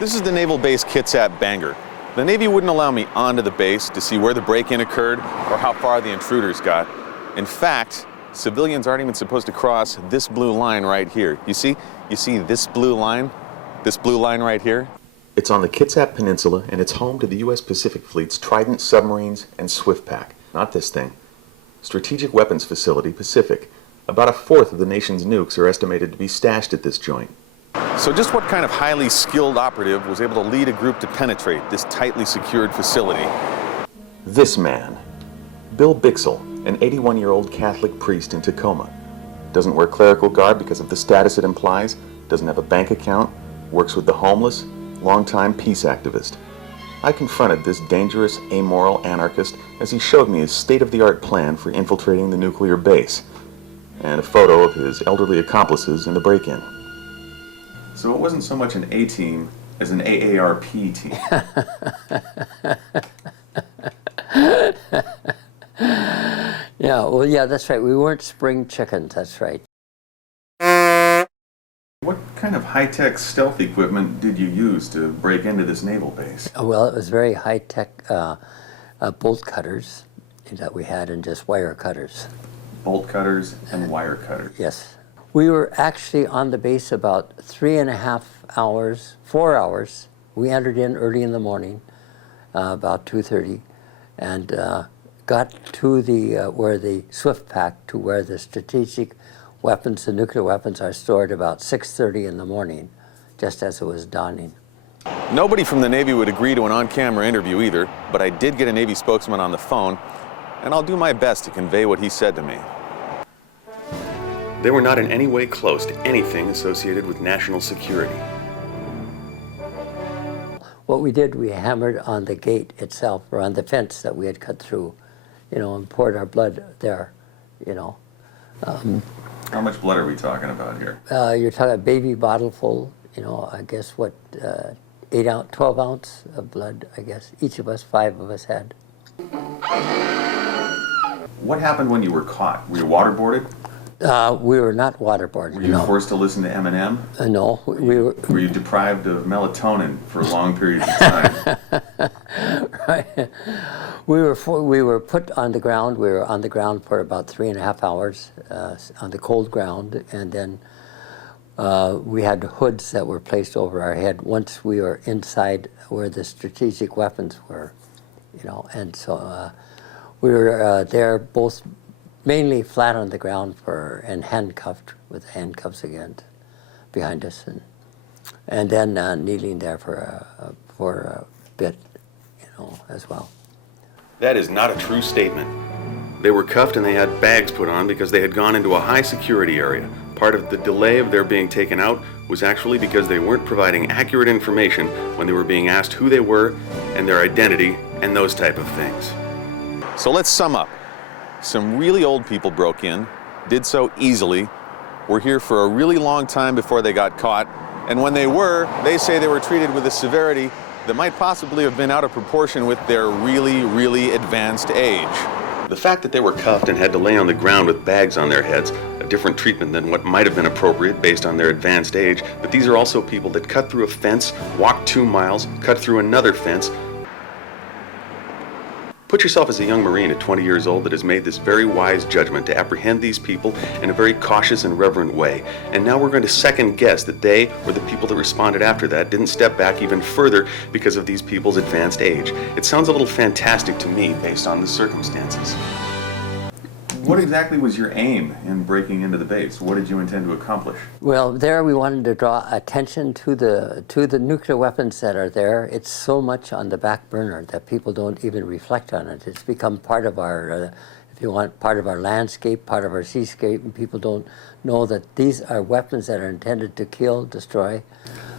This is the Naval Base Kitsap Bangor. The Navy wouldn't allow me onto the base to see where the break-in occurred or how far the intruders got. In fact, civilians aren't even supposed to cross this blue line right here. You see this blue line? This blue line right here? It's on the Kitsap Peninsula, and it's home to the U.S. Pacific Fleet's Trident submarines and SwiftPack. Not this thing. Strategic Weapons Facility, Pacific. About a fourth of the nation's nukes are estimated to be stashed at this joint. So just what kind of highly skilled operative was able to lead a group to penetrate this tightly secured facility? This man, Bill Bixel, an 81-year-old Catholic priest in Tacoma. Doesn't wear clerical garb because of the status it implies, doesn't have a bank account, works with the homeless, longtime peace activist. I confronted this dangerous, amoral anarchist as he showed me his state-of-the-art plan for infiltrating the nuclear base, and a photo of his elderly accomplices in the break-in. So it wasn't so much an A-team as an AARP team. Yeah, that's right. We weren't spring chickens, that's right. What kind of high-tech stealth equipment did you use to break into this naval base? Well, it was very high-tech bolt cutters that we had and just wire cutters. Bolt cutters and wire cutters. Yes. We were actually on the base about 3.5 hours, 4 hours. We entered in early in the morning, about 2:30, and got to the where the SwiftPack, to where the strategic weapons, the nuclear weapons, are stored about 6:30 in the morning, just as it was dawning. Nobody from the Navy would agree to an on-camera interview either, but I did get a Navy spokesman on the phone, and I'll do my best to convey what he said to me. They were not in any way close to anything associated with national security. What we did, we hammered on the gate itself, or on the fence that we had cut through, and poured our blood there, How much blood are we talking about here? You're talking a baby bottle full, I guess 12 ounce of blood, I guess. Each of us, 5 of us had. What happened when you were caught? Were you waterboarded? We were not waterboarded. Were you forced to listen to Eminem? No, we were. Were you deprived of melatonin for long periods of time? Right. We were put on the ground. We were on the ground for about 3.5 hours on the cold ground, and then we had hoods that were placed over our head once we were inside where the strategic weapons were, and so we were there both. Mainly flat on the ground and handcuffed with handcuffs again behind us, and then kneeling there for a bit, as well. That is not a true statement. They were cuffed and they had bags put on because they had gone into a high security area. Part of the delay of their being taken out was actually because they weren't providing accurate information when they were being asked who they were and their identity and those type of things. So let's sum up. Some really old people broke in, did so easily, were here for a really long time before they got caught, and when they were, they say they were treated with a severity that might possibly have been out of proportion with their really, really advanced age. The fact that they were cuffed and had to lay on the ground with bags on their heads, a different treatment than what might have been appropriate based on their advanced age, but these are also people that cut through a fence, walked 2 miles, cut through another fence. Put yourself as a young Marine at 20 years old that has made this very wise judgment to apprehend these people in a very cautious and reverent way. And now we're going to second guess that they, or the people that responded after that, didn't step back even further because of these people's advanced age. It sounds a little fantastic to me based on the circumstances. What exactly was your aim in breaking into the base? What did you intend to accomplish? Well, there we wanted to draw attention to the nuclear weapons that are there. It's so much on the back burner that people don't even reflect on it. It's become part of our, if you want, part of our landscape, part of our seascape, and people don't know that these are weapons that are intended to kill, destroy.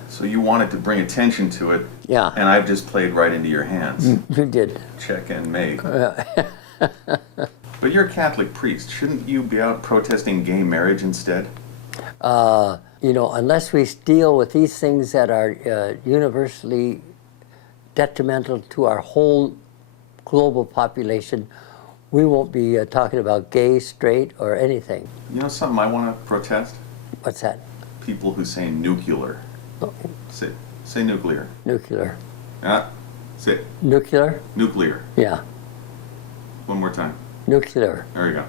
So you wanted to bring attention to it, yeah, and I've just played right into your hands. You did. Check and mate. But you're a Catholic priest. Shouldn't you be out protesting gay marriage instead? Unless we deal with these things that are universally detrimental to our whole global population, we won't be talking about gay, straight, or anything. You know something I want to protest? What's that? People who say nuclear. Oh. Say nuclear. Nuclear. Say Nuclear? nuclear. Yeah. One more time. Nuclear. There you go.